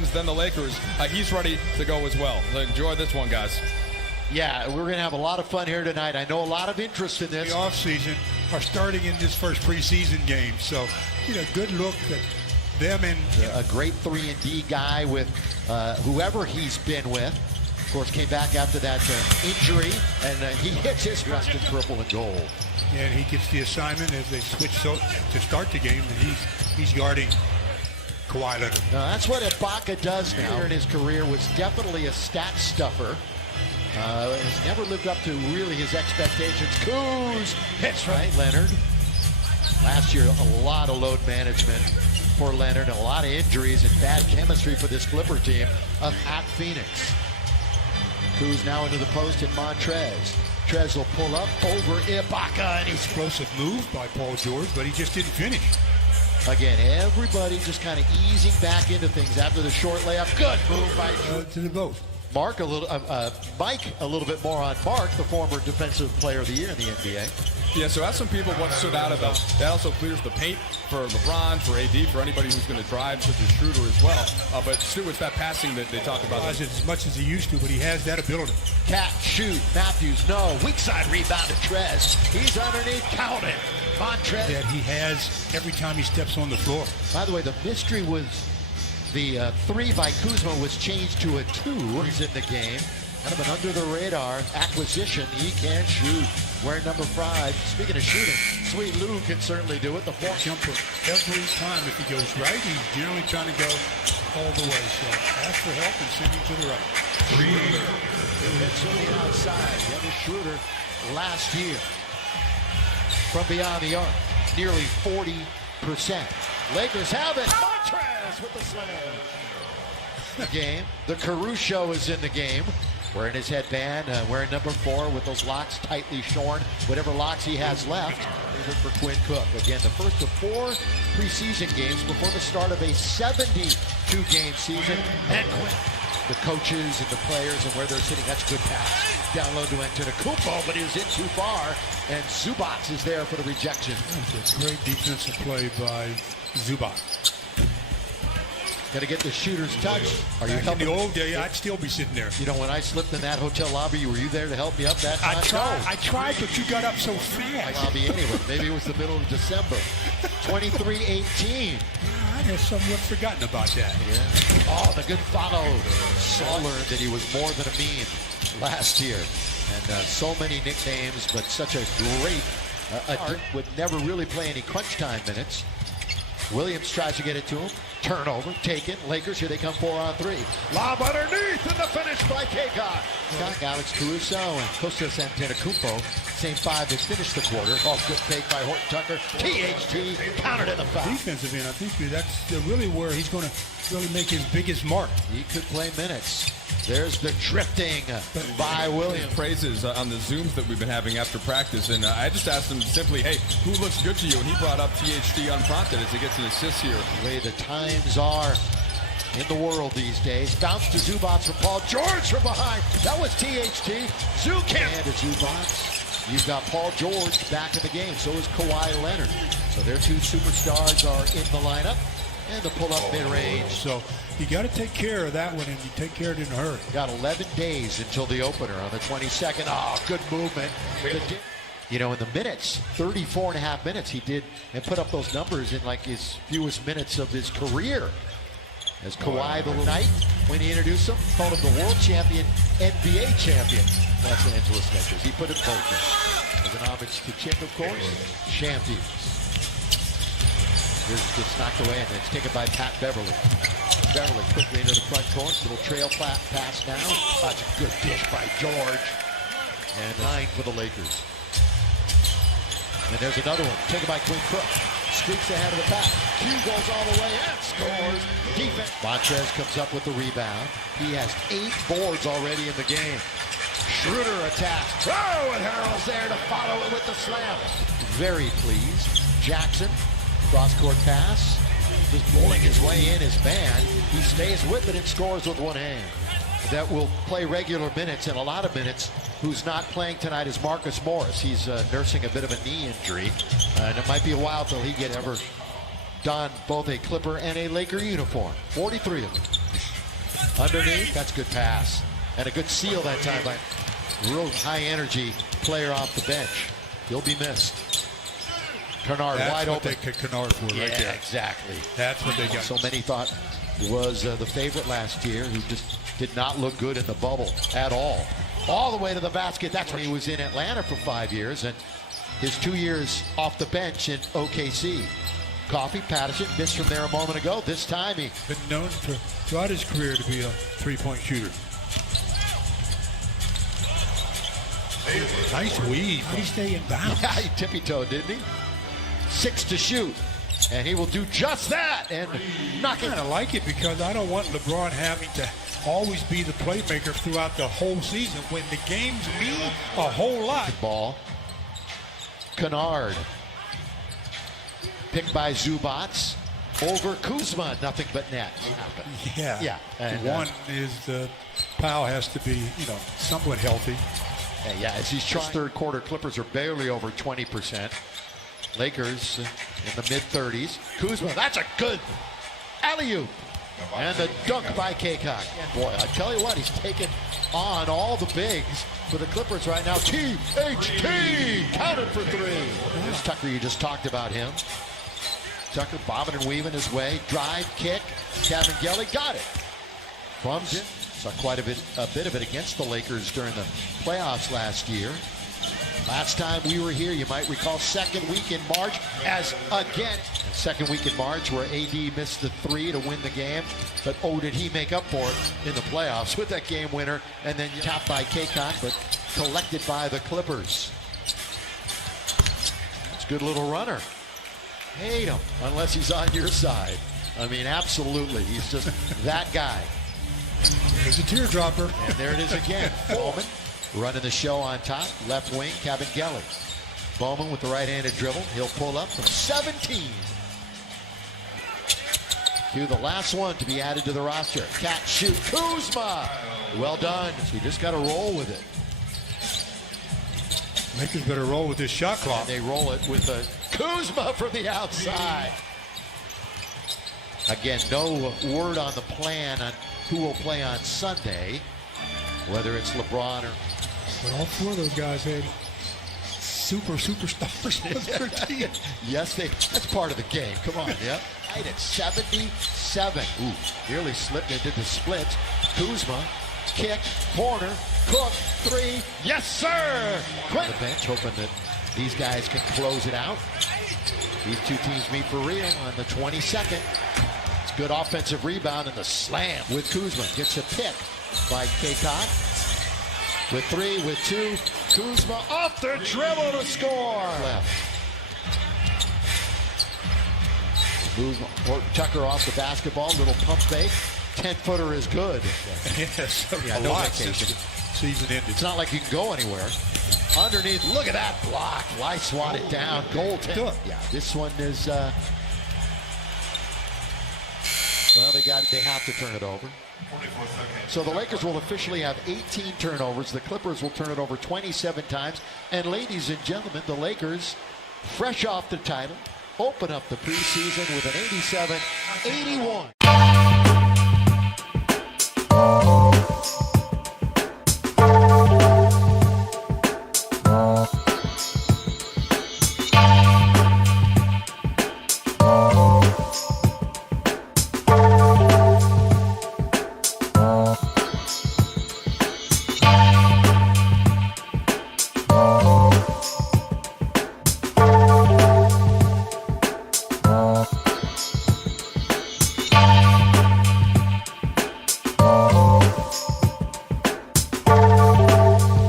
wins, then the Lakers. He's ready to go as well. Enjoy this one, guys. Yeah, we're going to have a lot of fun here tonight. I know a lot of interest in this. The offseason are starting in this first preseason game, so good look at them. And a great 3-and-D guy with whoever he's been with. Of course, came back after that injury, and he hits his dressed in purple and gold. And he gets the assignment as they switch to start the game, and he's guarding Kawhi Leonard. Now, that's what Ibaka does now. In his career was definitely a stat stuffer. Has never lived up to really his expectations. Kuz hits right. Leonard. Last year, a lot of load management for Leonard, and a lot of injuries and bad chemistry for this Clipper team at Phoenix. Kuz now into the post in Montrez. Montrez will pull up over Ibaka, and he's explosive move by Paul George, but he just didn't finish. Again, everybody just kind of easing back into things after the short layup. Good move by to the both. Mike a little bit more on Mark, the former Defensive Player of the Year in the NBA. Yeah, so ask some people what stood out about that. Also clears the paint for LeBron, for AD, for anybody who's going to drive, such as Schroeder as well. But Stu, it's that passing that they talk about. As much as he used to, but he has that ability. Cat, shoot, Matthews, no. Weak side rebound to Trez. He's underneath, count it. Montrez. That he has every time he steps on the floor. By the way, the mystery was the 3 by Kuzma was changed to a 2. He's in the game. Kind of an under-the-radar acquisition. He can shoot. Wearing number 5. Speaking of shooting, Sweet Lou can certainly do it. The fourth jumper every time. If he goes right, he's generally trying to go all the way. So ask for help and send him to the right. 3. Hits on the outside. Dennis Schroeder last year from beyond the arc, nearly 40%. Lakers have it. Montrez with the slam. The game. The Caruso is in the game. Wearing his headband, wearing number 4 with those locks tightly shorn. Whatever locks he has left. Even for Quinn Cook. Again, the first of 4 preseason games before the start of a 72-game season. And Quinn. The coaches and the players and where they're sitting. That's a good pass. Down low to Antetokounmpo, but he was in too far. And Zubac is there for the rejection. That's a great defensive play by Zubac. Got to get the shooter's touch. Are you helping? In the old day, I'd still be sitting there. You know, when I slipped in that hotel lobby, were you there to help me up that time? I tried, but you got up so fast. Lobby anyway. Maybe it was the middle of December. 23-18. I had somewhat forgotten about that. Yeah. Oh, the good follow. Saul learned that he was more than a meme last year. And so many nicknames, but such a great would never really play any crunch time minutes. Williams tries to get it to him. Turnover, taken. Lakers, here they come 4-on-3. Lob underneath, and the finish by Kaycott. Alex Caruso and Kostas Antetokounmpo, same 5 that finished the quarter. Oh, good fake by Horton Tucker. THT countered in the foul. Defensive end, I think that's really where he's going to really make his biggest mark. He could play minutes. There's the drifting by Williams. Praises on the Zooms that we've been having after practice, and I just asked him simply, hey, who looks good to you? And he brought up THT unprompted as he gets an assist here. The way the times are in the world these days. Bounce to Zubac from Paul George from behind. That was THT. And to Zubac. You've got Paul George back in the game. So is Kawhi Leonard. So their 2 superstars are in the lineup. And the pull-up mid-range. So you got to take care of that one, and you take care of it in a hurry. Got 11 days until the opener on the 22nd. Oh, good movement. You know, in the minutes, 34.5 minutes, he did and put up those numbers in like his fewest minutes of his career. As Kawhi the night when he introduced him, called him the world champion, NBA champion, Los Angeles Lakers. He put it both in. As an homage to Chip, of course, champions. Gets knocked away, and it's taken by Pat Beverly. Beverly quickly into the front court. Little trail pass now. That's a good dish by George. And 9 for the Lakers. And there's another one. Taken by Quinn Cook. Streaks ahead of the pack. Q goes all the way and scores. Defense. Montrez comes up with the rebound. He has 8 boards already in the game. Schroeder attacks. Oh, and Harrell's there to follow it with the slam. Very pleased. Jackson. Cross-court pass, just bowling his way in his man. He stays with it and scores with one hand. That will play regular minutes and a lot of minutes. Who's not playing tonight is Marcus Morris. He's nursing a bit of a knee injury. And it might be a while till he gets ever don both a Clipper and a Laker uniform. 43 of them. Underneath, that's a good pass. And a good seal that time by a real high energy player off the bench. He'll be missed. Kennard wide open. That's what they kicked Kennard for right there. Exactly. That's what they got. So many thought was the favorite last year, who just did not look good in the bubble at all. All the way to the basket. That's when he was in Atlanta for 5 years, and his 2 years off the bench in OKC. Coffey, Patterson missed from there a moment ago. This time he been known throughout his career to be a three-point shooter. Nice weave. Did he stay in bounds? Yeah, he tippy-toed, didn't he? 6 to shoot. And he will do just that and knock it. I kind of like it because I don't want LeBron having to always be the playmaker throughout the whole season when the games mean a whole lot. Ball. Kennard. Picked by Zubats. Over Kuzma. Nothing but net. Yeah. And, one is Powell has to be, somewhat healthy. Yeah, as he's trying. Third quarter, Clippers are barely over 20%. Lakers in the mid-30s. Kuzma, that's a good alley-oop. And the dunk by Kaycock. Boy, I tell you what, he's taken on all the bigs for the Clippers right now. THT counted for 3. There's Tucker, you just talked about him. Tucker bobbing and weaving his way. Drive, kick. Kabengele got it. From Jim. Saw quite a bit of it against the Lakers during the playoffs last year. Last time we were here, you might recall, second week in March, second week in March where AD missed the 3 to win the game, but did he make up for it in the playoffs with that game winner, and then tapped by Kaycock, but collected by the Clippers. It's a good little runner. Hate him, unless he's on your side. I mean, absolutely, he's just that guy. There's a teardropper. And there it is again. Bowman running the show on top. Left wing, Kabengele. Bowman with the right-handed dribble. He'll pull up from 17. To the last one to be added to the roster. Catch, shoot, Kuzma. Well done. So you just got to roll with it. Lakers better roll with this shot clock. And they roll it with a Kuzma from the outside. Again, no word on the plan on who will play on Sunday, whether it's LeBron or... But all 4 of those guys had superstars on their team. Yes, that's part of the game. Come on, yeah. Right at 77. Ooh, nearly slipped into the splits. Kuzma, kick, corner, Cook, 3. Yes, sir! Quinn. The bench hoping that these guys can close it out. These two teams meet for real on the 22nd. It's good offensive rebound and the slam with Kuzma. Gets a pick by Kaycock. With 3, with 2, Kuzma off the dribble to score. Left. Move Tucker off the basketball. Little pump fake. 10-footer is good. Yes, no vacation. Season ended. It's not like you can go anywhere. Underneath, look at that block. Why swat it down? Goaltender. Yeah, this one is. Well, they have to turn it over. So the Lakers will officially have 18 turnovers. The Clippers will turn it over 27 times. And ladies and gentlemen, the Lakers, fresh off the title, open up the preseason with an 87-81.